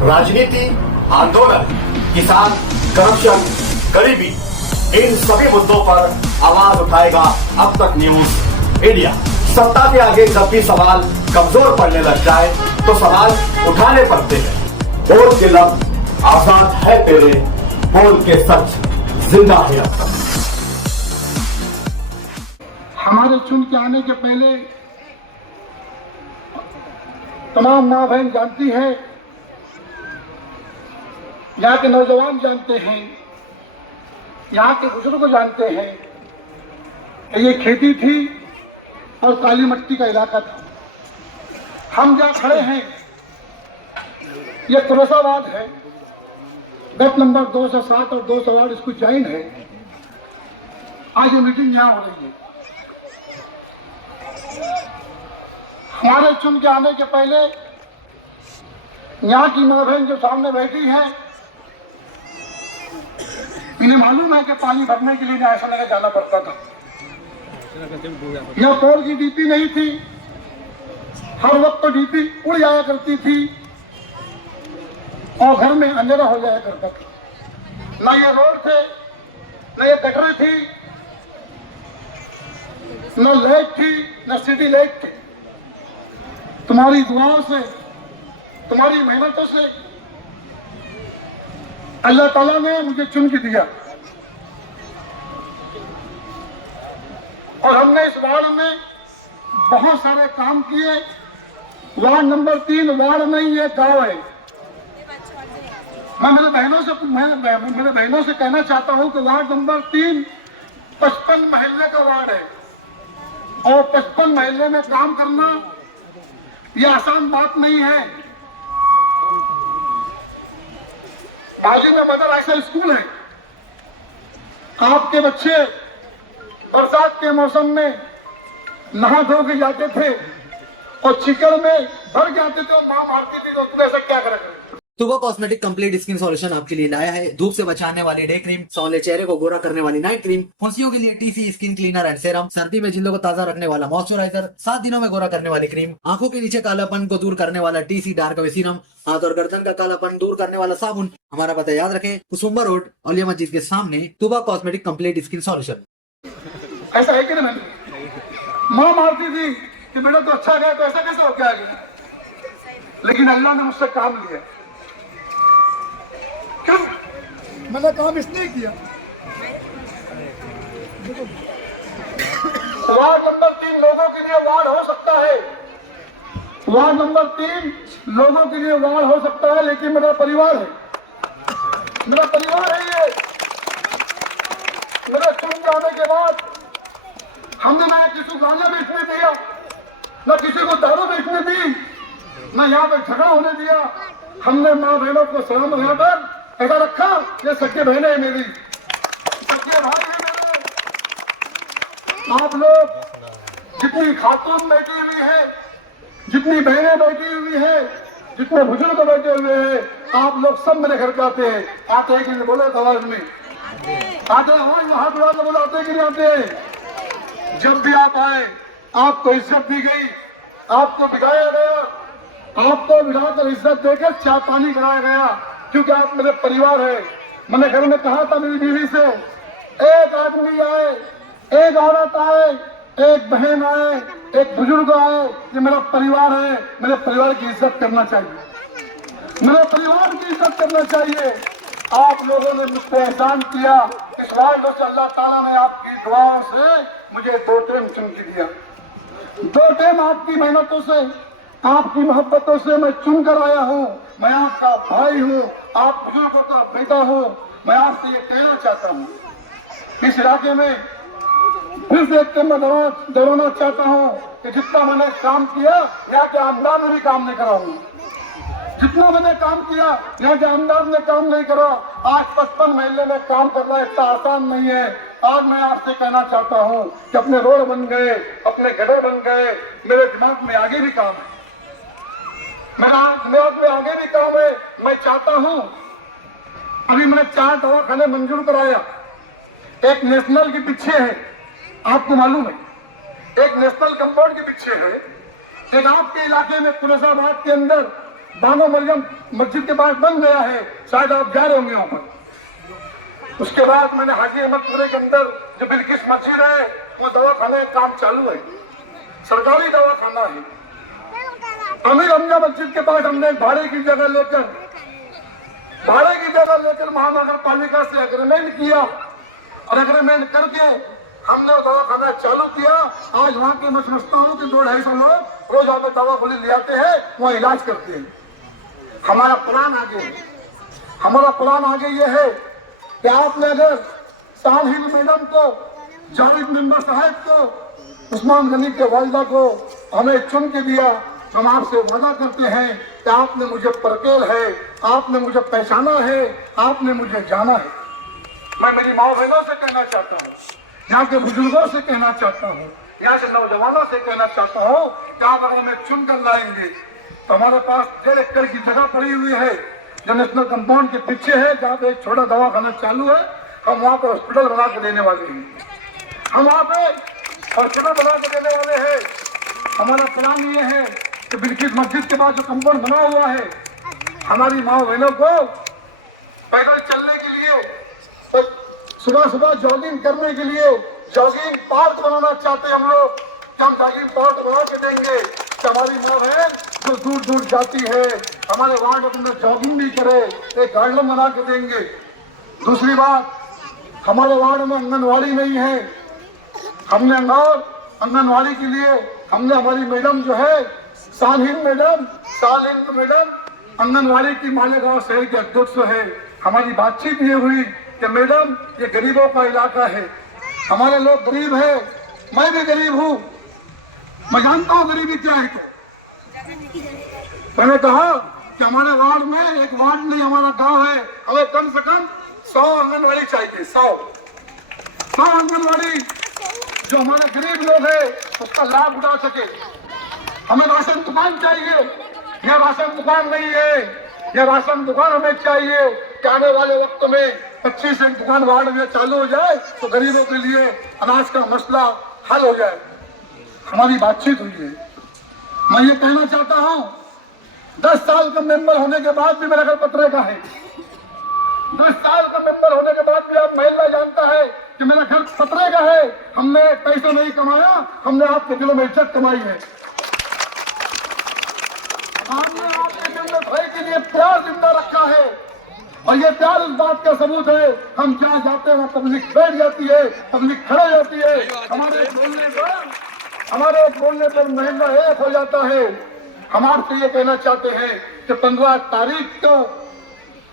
राजनीति, आंदोलन, किसान, करप्शन, गरीबी, इन सभी मुद्दों पर आवाज उठाएगा अब तक न्यूज इंडिया। सत्ता के आगे जब भी सवाल कमजोर पड़ने लग जाए तो सवाल उठाने पड़ते हैं। बोल के लफ्ज आजाद है तेरे, बोल के सच जिंदा है अब तक। हमारे चुन के आने के पहले तमाम माँ बहन जानती है, यहाँ के नौजवान जानते हैं, यहाँ के बुजुर्ग जानते हैं कि ये खेती थी और काली मिट्टी का इलाका था। हम जहाँ खड़े हैं ये तुलसाबाद है। गट नंबर 207 और 208 इसको ज्वाइन है। आज ये मीटिंग यहाँ हो रही है। हमारे चुन के आने के पहले यहाँ की माँ बहन जो सामने बैठी है, इन्हें मालूम है कि पानी भरने के लिए ऐसा लगा जाना पड़ता था। यह पोल की डीपी नहीं थी, हर वक्त तो डीपी उड़ जाया करती थी और घर में अंधेरा हो जाया करता था। ना ये रोड थे, ना ये गटरें थी, न लाइट थी, न सिटी लाइट थी। तुम्हारी दुआओं से, तुम्हारी मेहनतों से अल्लाह ताला ने मुझे चुन के दिया और हमने इस वार्ड में बहुत सारे काम किए। वार्ड नंबर 3 वार्ड नहीं, ये गांव है। मैं मेरे बहनों से कहना चाहता हूं कि वार्ड नंबर 3 55 महल्ले का वार्ड है और 55 महल्ले में काम करना यह आसान बात नहीं है। बाजू में मदर ऐसा स्कूल है। आपके बच्चे बरसात के मौसम में नहा धो के जाते थे और चिकन में भर के आते थे और मां मारती थी, तो तुम ऐसा क्या करें। तुबा कॉस्मेटिक कंप्लीट स्किन सॉल्यूशन आपके लिए लाया है। धूप से बचाने वाली डे क्रीम, सौंले चेहरे को गोरा करने वाली नाइट क्रीम, फुंसियों के लिए TC skin cleaner and serum, सर्दी में जिल्दों को ताजा रखने वाला मॉइस्चराइजर, 7 दिनों में गोरा करने वाली क्रीम, आंखों के नीचे कालापन को दूर करने वाला टीसी डार्क वे सीरम, हाथ और गर्दन का कालापन दूर करने वाला साबुन। हमारा पता याद रखें, कुसुम्बा रोड, औलिया मस्जिद के सामने। तुबा कॉस्मेटिक कंप्लीट स्किन सॉल्यूशन। ऐसा है कि नहीं? माँ मारती थी कि बेटा तो अच्छा गया, तो ऐसा कैसे हो गया? लेकिन अल्लाह ने मुझसे काम लिया। क्यों? मैंने काम इसलिए किया। वार्ड नंबर 3 लोगों के लिए वार्ड हो सकता है, वार्ड नंबर 3 लोगों के लिए वार्ड हो सकता है, लेकिन मेरा परिवार है, मेरा परिवार है ये। मेरे चुन जाने के बाद हमने ना किसी को गांजा बेचने दिया, न किसी को दारू बेचने दी, न यहाँ पे झगड़ा होने दिया। हमने माँ बहनों को सलाम यहाँ पर ऐसा रखा, ये सच्चे बहने हैं मेरी, सच्चे भाई हैं मेरे। आप लोग जितनी खातून बैठी हुई है, जितनी बहनें बैठी हुई है, जितने बुजुर्ग बैठे हुए हैं, आप लोग सब मेरे घर पे आते हैं। आते हैं कि नहीं? बोले आवाज में आते हैं, हाथ उड़ा के बोले आते हैं कि नहीं आते हैं? जब भी आप आए आपको इज्जत दी गई, आपको बिठाया गया, आपको बिठाकर इज्जत देकर चाय पानी कराया गया, क्योंकि आप मेरे परिवार है। मैंने घर में कहा था मेरी बीवी से, एक आदमी आए, एक औरत आए, एक बहन आए, एक बुजुर्ग आए, ये मेरा परिवार है। मेरे परिवार की इज्जत करना चाहिए, मेरे परिवार की इज्जत करना चाहिए। आप लोगों ने मुझ पर एहसान किया, इस वार्ड से अल्लाह ताला ने आपकी दुआओं से मुझे 2 टाइम चुन के दिया। 2 टाइम आपकी मेहनतों से, आपकी मोहब्बतों से मैं चुन कर आया हूँ। मैं आपका भाई हूँ, आप बुजुर्गों का बेटा हूँ। मैं आपसे ये कहना चाहता हूँ, इस इलाके में फिर से मैं दोहराना चाहता हूँ कि जितना मैंने काम किया, यहाँ के आमदार ने भी काम नहीं करा हूँ। जितना मैंने काम किया, यहाँ के आमदार ने काम नहीं करा। आज 55 महल्ले में काम करना इतना आसान नहीं है। आज मैं आपसे कहना चाहता हूँ कि अपने रोड बन गए, अपने गड्ढे बन गए, मेरे दिमाग में आगे भी काम है, मेरा दिमाग में आगे भी काम है। मैं चाहता हूँ, अभी मैंने 4 दवाखाने मंजूर कराया। एक नेशनल के पीछे है, आपको मालूम है, एक नेशनल कंपाउंड के पीछे है। एक आपके इलाके में तुलसाबाद के अंदर बानो मरियम मस्जिद के पास बन गया है, शायद आप जा रहे होंगे वहां पर। उसके बाद मैंने हाजी अहमदपुरे के अंदर जो बिल्किस मस्जिद है, वो दवाखाने का काम चालू है, सरकारी दवाखाना है। अमीर हमजा मस्जिद के पास हमने भाड़े की जगह लेकर महानगर पालिका से एग्रीमेंट किया और एग्रीमेंट करके हमने दवाखाना चालू किया। आज वहाँ के मैं समझता हूँ कि 200-250 लोग रोज हमें दवा गोली ले आते हैं, वहाँ इलाज करते हैं। हमारा प्लान आगे ये है कि आपने अगर साहिल मैडम को, जावेद मेंबर साहब को, उस्मान गनी के वालिदा को हमें चुन के दिया, हम आपसे वादा करते हैं कि आपने मुझे परकेल है, आपने मुझे पहचाना है, आपने मुझे जाना है। मैं मेरी माँ बहनों से कहना चाहता हूँ, यहाँ के बुजुर्गों से कहना चाहता हूँ, यहाँ से नौजवानों से कहना चाहता हूँ कि आप अगर हमें चुन कर लाएंगे तो हमारे पास 1.5 एकड़ की जगह पड़ी हुई है जो नेशनल कंपाउंड के पीछे है, जहाँ पे एक छोटा दवाखाना चालू है। हम वहाँ पे हॉस्पिटल बना के देने वाले हैं, हमारा प्लान ये है कि बिल्किस मस्जिद के बाद जो कंपाउंड बना हुआ है, हमारी माँ बहनों को पैदल चलने के लिए, सुबह जॉगिंग करने के लिए जॉगिंग पार्क बनाना चाहते हैं हम लोग, कि हम जॉगिंग पार्क बना के देंगे कि हमारी माँ बहन जो दूर दूर जाती है हमारे वार्ड के अंदर जॉगिंग भी करे, एक गार्डन बना के देंगे। दूसरी बात, हमारे वार्ड में आंगनवाड़ी नहीं है, हमने आंगनवाड़ी के लिए हमने हमारी मैडम जो है सालिन मैडम आंगनवाड़ी की मालेगांव शहर के अध्यक्ष है। हमारी बातचीत ये हुई कि मैडम ये गरीबों का इलाका है, हमारे लोग गरीब है, मैं भी गरीब हूँ, मैं जानता हूँ गरीबी क्या है। मैंने कहा कि हमारे वार्ड में एक वार्ड नहीं, हमारा गांव है, हमें कम से कम 100 आंगनवाड़ी चाहिए, 100 आंगनवाड़ी जो हमारे गरीब लोग है उसका लाभ उठा सके। हमें राशन दुकान चाहिए, यह राशन दुकान नहीं है, यह राशन दुकान हमें चाहिए कि आने वाले वक्त में 25 एक दुकान वार्ड में चालू हो जाए तो गरीबों के लिए अनाज का मसला हल हो जाए। हमारी बातचीत हुई है। मैं ये कहना चाहता हूँ, 10 साल का मेंबर होने के बाद भी मेरा घर पत्रे का है, 10 साल का मेंबर होने के बाद भी आप महिला जानता है कि मेरा घर पत्रे का है। हमने पैसा नहीं कमाया, हमने आपके दिलों में इज्जत कमाई है। हमने आपके दिल में भाई के लिए प्यार जिंदा रखा है और ये प्यार इस बात का सबूत है, हम जहाँ जाते हैं पब्लिक बैठ जाती है, पब्लिक खड़े जाती है, हमारे बोलने पर महिला एक हो जाता है। हम आपसे ये कहना चाहते हैं कि 15 तारीख को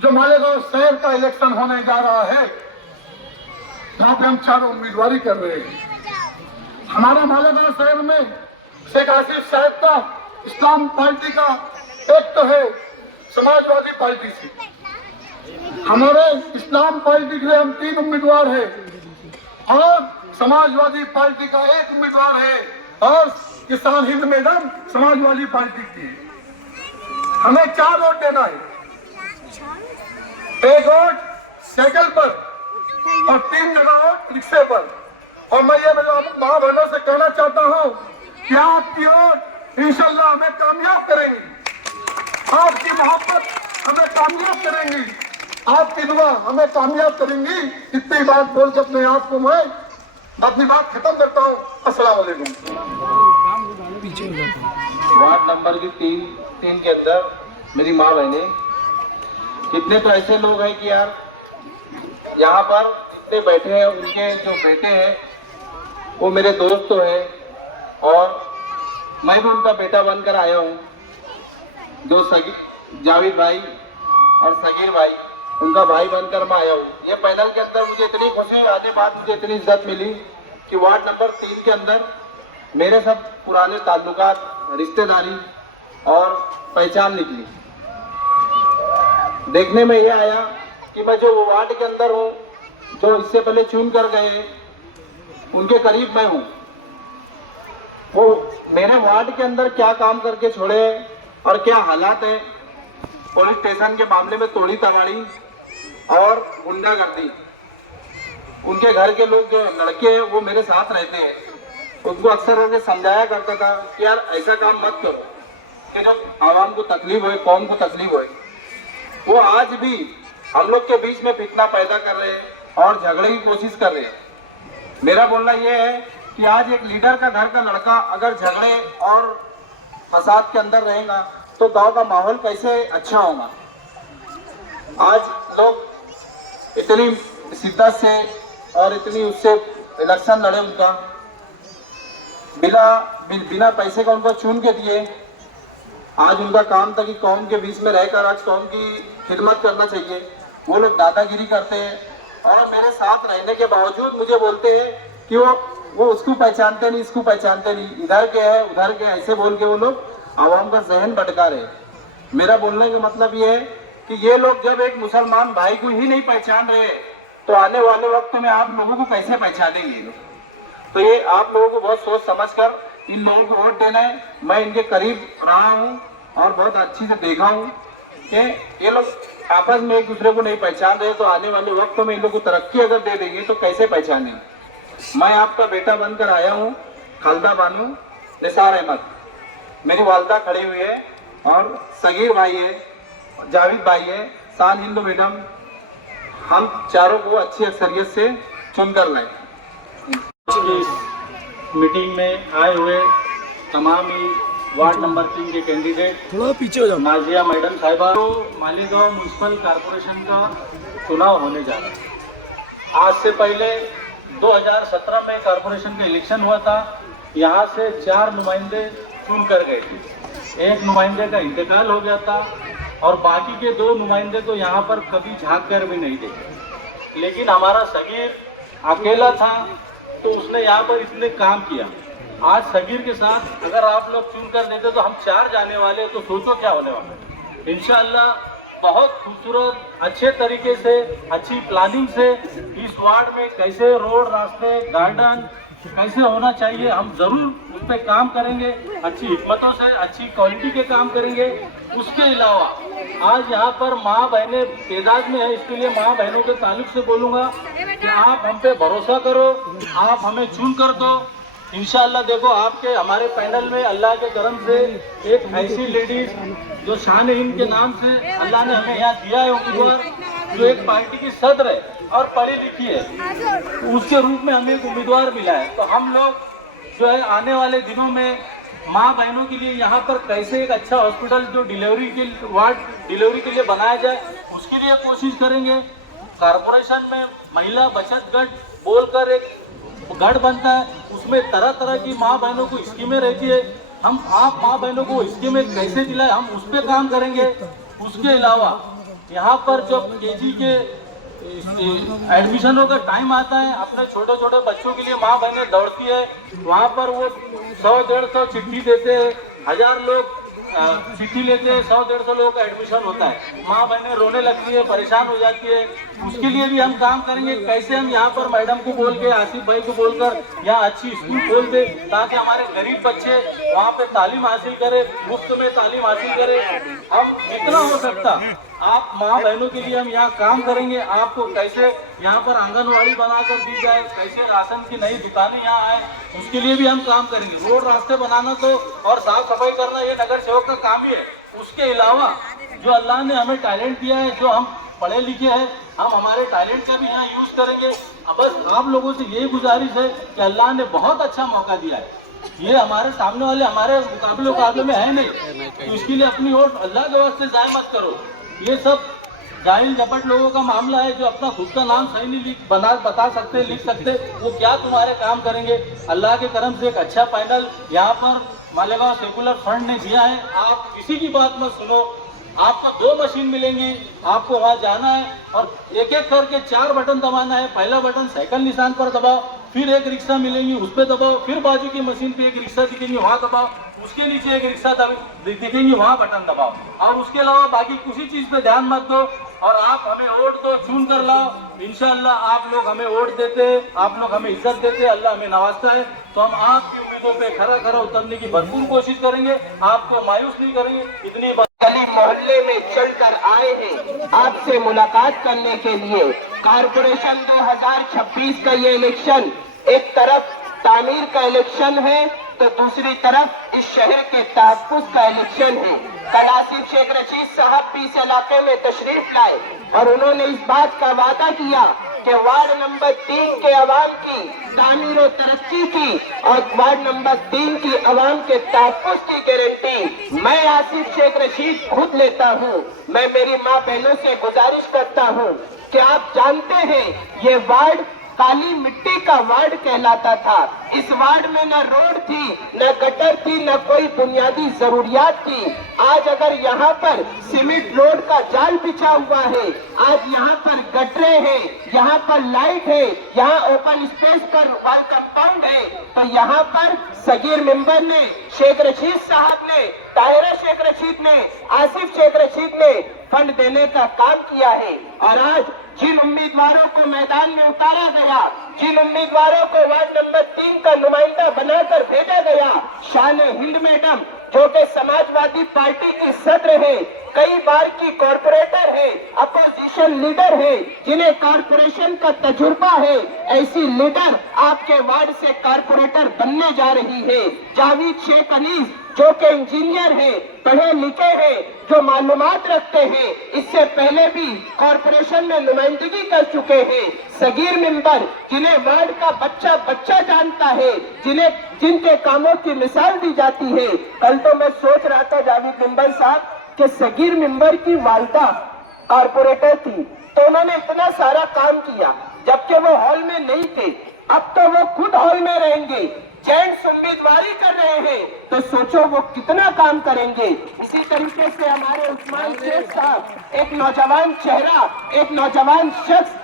जो मालेगांव शहर का इलेक्शन होने जा रहा है, जहाँ पे हम 4 उम्मीदवारी कर रहे हैं। हमारा मालेगांव शहर में शेख आसिफ साहब का इस्लाम पार्टी का एक तो है, समाजवादी पार्टी से हमारे इस्लाम पार्टी के लिए हम 3 उम्मीदवार हैं और समाजवादी पार्टी का 1 उम्मीदवार है और किसान हिंद मैडम समाजवादी पार्टी की। हमें 4 वोट देना है, 1 वोट साइकिल पर और 3 जगह वोट रिक्शे पर। और मैं ये माँ बहनों से कहना चाहता हूँ कि आपकी वोट इंशाल्लाह हमें कामयाब करेंगी, आपकी मोहब्बत हमें कामयाब करेंगी, आपकी दुआ हमें कामयाब करेंगी। इतनी बात बोल के अपने आप को मैं अपनी बात खत्म करता हूँ। अस्सलाम वालेकुम। वार्ड नंबर की 3 के अंदर मेरी माँ बहने कितने तो ऐसे लोग हैं कि यार यहाँ पर जितने बैठे हैं उनके जो बेटे हैं वो मेरे दोस्त तो हैं और मैं भी उनका बेटा बनकर आया हूँ। जो जावेद भाई और सगीर भाई उनका भाई बनकर मैं आया हूँ। ये पैनल के अंदर मुझे इतनी खुशी आने बाद मुझे इतनी इज्जत मिली कि वार्ड नंबर 3 के अंदर मेरे सब पुराने ताल्लुकात, रिश्तेदारी और पहचान निकली। देखने में ये आया कि मैं जो वार्ड के अंदर हूँ, जो इससे पहले चुन कर गए उनके करीब मैं हूँ। वो मेरे वार्ड के अंदर क्या काम करके छोड़े और क्या हालात है, पुलिस स्टेशन के मामले में तोड़ी तगाड़ी और गुंडागर्दी। उनके घर के लोग जो लड़के हैं वो मेरे साथ रहते हैं, उनको अक्सर उन्हें समझाया करता था कि यार ऐसा काम मत करो। कि जो आवाम को तकलीफ हुई, कौम को तकलीफ हुई, वो आज भी हम लोग के बीच में फितना पैदा कर रहे हैं और झगड़े की कोशिश कर रहे हैं। मेरा बोलना ये है कि आज एक लीडर का घर का लड़का अगर झगड़े और फसाद के अंदर रहेगा तो गांव का माहौल कैसे अच्छा होगा। आज लोग इतनी शिद्दत से और इतनी उससे इलेक्शन लड़े, उनका बिना पैसे का उनको चुन के दिए। आज उनका काम था कि कौम के बीच में रहकर आज कौम की खिदमत करना चाहिए। वो लोग दादागिरी करते हैं और मेरे साथ रहने के बावजूद मुझे बोलते हैं कि वो उसको पहचानते नहीं, इसको पहचानते नहीं, इधर के है उधर के, ऐसे बोल के वो लोग आवाम का जहन भटका रहे। मेरा बोलने का मतलब ये है कि ये लोग जब एक मुसलमान भाई को ही नहीं पहचान रहे तो आने वाले वक्त में आप लोगों को कैसे पहचानेंगे ये लोग। तो ये आप लोगों को बहुत सोच समझकर इन लोगों को वोट देना है। मैं इनके करीब रहा हूँ और बहुत अच्छी से देखा हूँ कि ये लोग आपस में एक दूसरे को नहीं पहचान रहे, तो आने वाले वक्त में इन लोगों को तरक्की अगर दे देंगे तो कैसे पहचानेंगे। मैं आपका बेटा बनकर आया हूँ, खालदा बानू निसार अहमद, मेरी वालदा खड़ी हुई है और सगीर भाई है, जावेद भाई है, शान हिंदू मैडम, हम चारों को अच्छी अक्सरियत से चुनकर लाए। इस मीटिंग में आए हुए तमाम ही वार्ड नंबर 3 के कैंडिडेट, थोड़ा पीछे हो जाओ, नाजिया मैडम साहिबा, तो मालेगांव म्यूनसिपल कॉरपोरेशन का चुनाव होने जा रहा है। आज से पहले 2017 में कॉरपोरेशन का इलेक्शन हुआ था। यहाँ से 4 नुमाइंदे चुन कर गए थे, एक नुमाइंदे का इंतकाल हो गया था और बाकी के 2 नुमाइंदे तो यहाँ पर कभी झांक कर भी नहीं देखे। लेकिन हमारा सगीर अकेला था तो उसने यहाँ पर इतने काम किया। आज सगीर के साथ अगर आप लोग चुन कर देते तो हम 4 जाने वाले, तो सोचो क्या होने वाला। इंशाअल्लाह बहुत खूबसूरत अच्छे तरीके से, अच्छी प्लानिंग से इस वार्ड में कैसे रोड, रास्ते, गार्डन कैसे होना चाहिए, हम जरूर उस पर काम करेंगे। अच्छी हिकमतों से अच्छी क्वालिटी के काम करेंगे। उसके अलावा आज यहाँ पर माँ बहनें तादाद में है, इसके लिए माँ बहनों के ताल्लुक से बोलूँगा कि आप हम पे भरोसा करो, आप हमें चुन कर दो। इंशाअल्लाह देखो आपके हमारे पैनल में अल्लाह के करम से एक ऐसी लेडीज जो शान हिंद के नाम से अल्लाह ने हमें यहाँ दिया है उम्मीदवार, जो एक पार्टी की सदर है और पढ़ी लिखी है, उसके रूप में हमें एक उम्मीदवार मिला है। तो हम लोग जो है आने वाले दिनों में माँ बहनों के लिए यहाँ पर कैसे एक अच्छा हॉस्पिटल जो डिलीवरी के वार्ड डिलीवरी के लिए बनाया जाए, उसके लिए कोशिश करेंगे। कॉरपोरेशन में महिला बचत गढ़ बोलकर एक गढ़ बनता है, उसमें तरह तरह की माँ बहनों को स्कीमें रहती है। हम आप माँ बहनों को स्कीमें कैसे दिलाए, हम उस पर काम करेंगे। उसके अलावा यहाँ पर जब केजी के एडमिशनों का टाइम आता है, अपने छोटे छोटे बच्चों के लिए माँ बहनें दौड़ती है, वहाँ पर वो 100-150 चिट्ठी देते हैं, 1000 लोग चिट्ठी लेते हैं, 100-150 लोगों का एडमिशन होता है। माँ बहनें रोने लगती है, परेशान हो जाती है। उसके लिए भी हम काम करेंगे, कैसे हम यहाँ पर मैडम को बोल के, आसिफ भाई को बोलकर यहाँ अच्छी स्कूल खोल दे, ताकि हमारे गरीब बच्चे वहाँ पे तालीम हासिल करें, मुफ्त में तालीम हासिल करें। हम जितना हो सकता आप माँ बहनों के लिए हम यहाँ काम करेंगे। आपको कैसे यहाँ पर आंगनवाड़ी बनाकर दी जाए, कैसे राशन की नई दुकानें यहाँ आए, उसके लिए भी हम काम करेंगे। रोड रास्ते बनाना तो और साफ सफाई करना ये नगर सेवक का काम ही है। उसके अलावा जो अल्लाह ने हमें टैलेंट दिया है, जो हम पढ़े लिखे हैं, हम हमारे टैलेंट का भी यहाँ यूज करेंगे। अब बस आप लोगों से यही गुजारिश है कि अल्लाह ने बहुत अच्छा मौका दिया है, ये हमारे सामने वाले हमारे मुकाबले में है नहीं, तो इसके लिए अपनी वोट अल्लाह के वास्ते जाय मत करो। ये सब जाहिल झपट लोगों का मामला है जो अपना खुद का नाम सही नहीं बता सकते, लिख सकते, वो क्या तुम्हारे काम करेंगे। अल्लाह के करम से एक अच्छा पैनल यहाँ पर मालेगांव सेकुलर फ्रंट ने दिया है। आप किसी की बात मत सुनो, आपको 2 मशीन मिलेंगी, आपको वहाँ जाना है और एक एक करके 4 बटन दबाना है। पहला बटन साइकिल निशान पर दबाओ, फिर एक रिक्शा मिलेंगी उस पर दबाओ, फिर बाजू की मशीन पे एक रिक्शा दिखेंगी वहाँ दबाओ, उसके नीचे एक रिक्शा दिखेंगी वहाँ बटन दबाओ। और उसके अलावा बाकी किसी चीज पे ध्यान मत दो और आप हमें वोट दो, चुन कर लाओ। इंशाअल्लाह आप लोग हमें वोट देते, आप लोग हमें इज्जत देते, अल्लाह हमें नवाजता है, तो हम आपकी उम्मीदों पे खरा उतरने की भरपूर कोशिश करेंगे, आपको मायूस नहीं करेंगे। इतनी गली मोहल्ले में चलकर आए हैं आपसे मुलाकात करने के लिए। कॉरपोरेशन 2026 का ये इलेक्शन एक तरफ तामीर का इलेक्शन है तो दूसरी तरफ इस शहर के तहफ्फुज़ का इलेक्शन है। कल आसिफ शेख रशीद साहब भी इस इलाके में तशरीफ लाए और उन्होंने इस बात का वादा किया कि वार्ड नंबर 3 के अवाम की तामीर और तरक्की की और वार्ड नंबर 3 की अवाम के तहफ्फुज़ की गारंटी मैं आसिफ शेख रशीद खुद लेता हूँ। मैं मेरी माँ बहनों से गुजारिश करता हूँ कि आप जानते हैं ये वार्ड काली मिट्टी का वार्ड कहलाता था। इस वार्ड में न रोड थी, न गटर थी, न कोई बुनियादी जरूरियात थी। आज अगर यहाँ पर सीमेंट रोड का जाल बिछा हुआ है, आज यहाँ पर गटरे हैं, यहाँ पर लाइट है, यहाँ ओपन स्पेस पर वॉल कंपाउंड है, तो यहाँ पर सगीर मेंबर ने, शेख रशीद साहब ने, ताहिरा शेख रशीद ने, आसिफ शेख रशीद ने फंड देने का काम किया है। और आज जिन उम्मीदवारों को मैदान में उतारा गया, जिन उम्मीदवारों को वार्ड नंबर 3 का नुमाइंदा बनाकर भेजा गया, शान हिंद मैडम जो कि समाजवादी पार्टी की सदर है, कई बार की कॉर्पोरेटर है, अपोजिशन लीडर है, जिन्हें कॉर्पोरेशन का तजुर्बा है, ऐसी लीडर आपके वार्ड से कॉर्पोरेटर बनने जा रही है। जावेद शेख अनीस जो कि इंजीनियर है, पढ़े लिखे हैं, जो मालूमात रखते हैं, इससे पहले भी कॉर्पोरेशन में नुमाइंदगी कर चुके हैं। सगीर मेंबर जिन्हें वार्ड का बच्चा बच्चा जानता है, जिनके कामों की मिसाल दी जाती है। कल तो मैं सोच रहा था जावेद मेंबर साहब कि सगीर मेंबर की वालिदा कॉर्पोरेटर थी, तो उन्होंने इतना सारा काम किया जबकि वो हॉल में नहीं थे। अब तो वो खुद हॉल में रहेंगे, जेंट्स उम्मीदवारी कर रहे हैं, तो सोचो वो कितना काम करेंगे। इसी तरीके से हमारे उस्मान शेख साहब एक नौजवान चेहरा, एक नौजवान शख्स,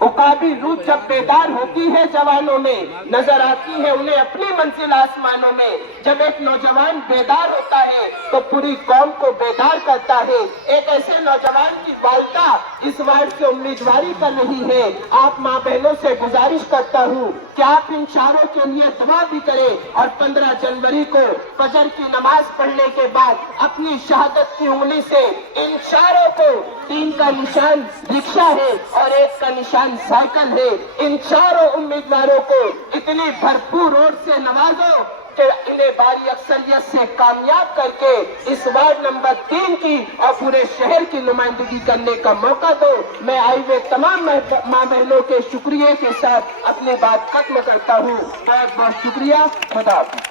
उकाबी रूह जब बेदार होती है जवानों में, नजर आती है उन्हें अपनी मंजिल आसमानों में। जब एक नौजवान बेदार होता है तो पूरी कौम को बेदार करता है। एक ऐसे नौजवान की वालिदा इस वार्ड से उम्मीदवारी कर रही है। आप माँ बहनों से गुजारिश करता हूँ कि आप इन चारों के लिए दुआ भी करें और 15 जनवरी को फजर की नमाज पढ़ने के बाद अपनी शहादत की उंगली से इन चारों को, 3 का निशान रिक्शा है और 1 का निशान साइकिल है, इन चारों उम्मीदवारों को इतनी भरपूर वोट से नवाजो कि इन्हें भारी अक्सरियत से कामयाब करके इस वार्ड नंबर 3 की और पूरे शहर की नुमाइंदगी करने का मौका दो। मैं आई हुए तमाम माँ बहनों के शुक्रिया के साथ अपनी बात खत्म करता हूँ। बहुत बहुत शुक्रिया। खुदा हाफिज़।